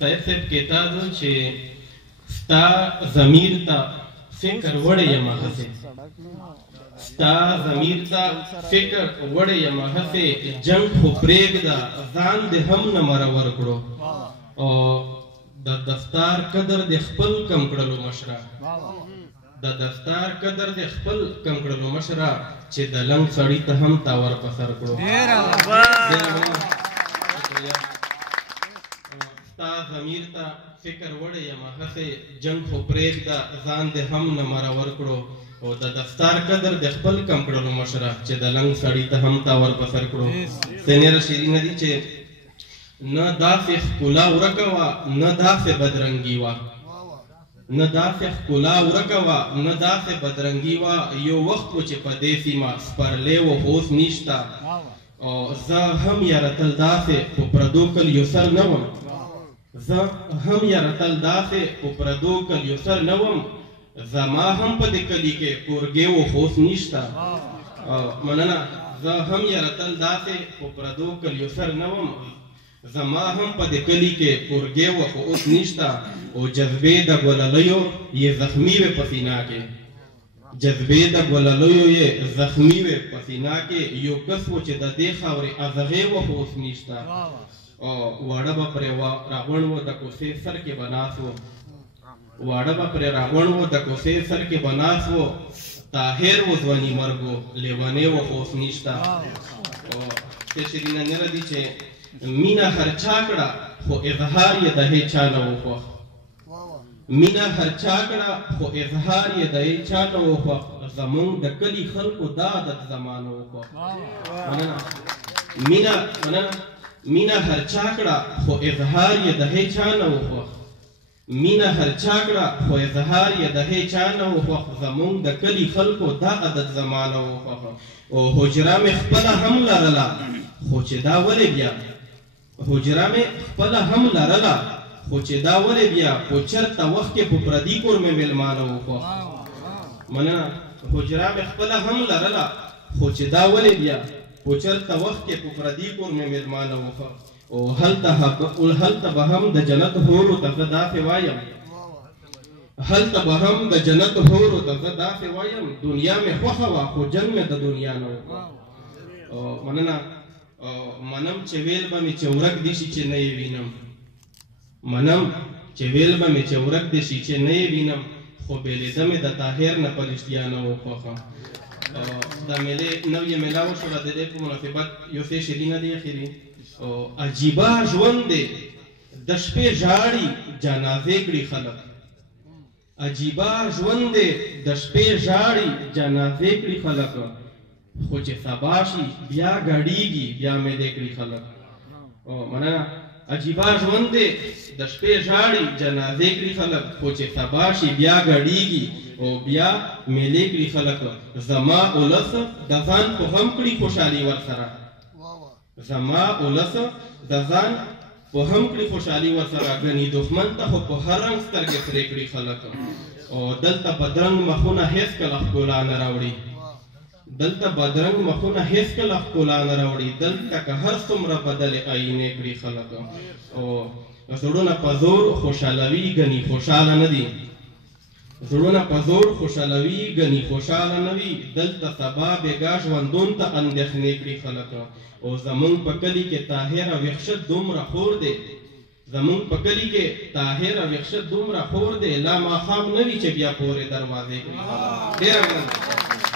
طیب صاحب کہتا دو چھے ستا ضمیر تا فکر وڑے یما ہسے ستا ضمیر تا فکر وڑے یما ہسے جنگ خو پریگ دا ځان دے هم نمرا ورکڑو او دا دفتار قدر دے خپل کم کڑلو مشرا دا دفتار قدر دے خپل کم کڑلو مشرا چھے دا لنگ سڑی تا هم تاور پسر کڑو ستا ضمیر تا فکر وڑے یما ہسے جنگ خو پریگ دا ځان دے هم نمرا ورکڑو او دا دفتار قدر دے خپل کم کڑلو مشرا چھے دا لنگ سڑی تا هم تاور پسر کڑو سینیر شیری ندی چھے نہ دافع خلا ورکوا نہ دافع بدرنگی وا نہ دافع خلا ورکوا نہ دافع بدرنگی وا یو وقت وچ پدیسی ما سپرلے و ہوس نشتا او زا هم یارتل دافع پردوکل یسر نوم زا هم یارتل دافع پردوکل یسر نوم زما هم پدکلی کے کورگے و ہوس نشتا مننا زا هم یارتل دافع پردوکل یسر نوم زما هم پا دکلی کے پورگے و خوص نشتا او جذبے دا گولالیو یہ زخمی وے پسینا کے جذبے دا گولالیو یہ زخمی وے پسینا کے یو کسو چے دا دیخا وری ازغے و خوص نشتا او واڑا با پر راغون و دا کوسے سر کے بناسو واڑا با پر راغون و دا کوسے سر کے بناسو تاہیر و زوانی مرگو لیوانے و خوص نشتا او تشرینا نردی چے مینا ہر چاکڑا خو اظہار یہ دہے چانا و خوخ مینا ہر چاکڑا خو اظہار یہ دہے چانا و خوخ زمون دکلی خلق و دادت زمان و خوخ مینا ہر چاکڑا خو اظہار یہ دہے چانا و خوخ مینا ہر چاکڑا خو اظہار یہ دہے چانا و خوخ زمون دکلی خلق و دادت زمان و خوخ او حجرہ میں خپلا ہم لرلا خوچ دا ولی بیا حجرہ میں خپلا ہم لرلا خوچ دا ولی بیا پوچر تا وقت کے پپردی کور میں ملمانا ہو مننا حجرہ میں خپلا ہم لرلا خوچ دا ولی بیا پوچر تا وقت کے پپردی کور میں ملمانا ہو او حل تا بہم دا جنت ہورو تا غداف وایم حل تا بہم دا جنت ہورو تا غداف وایم دنیا میں خوخوا خو جن میں دا دنیا نو مننا منم چویل با می چورک دیشی چه نئی وینم منم چویل با می چورک دیشی چه نئی وینم خو بیلی دم دا تاہیر نا پلشتیانا و خوخم دا ملے نو یہ ملاو شو را دے کو منافبت یو سے شرینا دی اخیری عجیبا جوندے دشپے جاڑی جانازے کڑی خلق عجیبا جوندے دشپے جاڑی جانازے کڑی خلق خوچ سباشی بیا گڑی گی بیا میں دیکھڑی خلق منا عجیبا جوندے دشپے جاڑی جنازے کری خلق خوچ سباشی بیا گڑی گی او بیا میلے کری خلق زما اولس دزان کو ہم کری خوشحالی ورسرا زما اولس دزان کو ہم کری خوشحالی ورسرا گنی دخمن تا خو کو ہر رنگ ستر کے سرے کری خلق او دلتا بدرنگ مخونا حیث کلخ کولانا راوڑی دلتا بدرنگ مخونا حیث کلخ کولانا راوڑی دلتا که هر سمرا بدل آئینے کری خلق او زڑونا پزور خوشحالوی گنی خوشحالا ندی زڑونا پزور خوشحالوی گنی خوشحالا ندی دلتا سبا بیگاش وندون تا اندخنے کری خلق او زمون پکلی کے تاہیر وخشت دوم را خور دے زمون پکلی کے تاہیر وخشت دوم را خور دے لا ما خام نوی چے بیا پورے دروازے کری خلق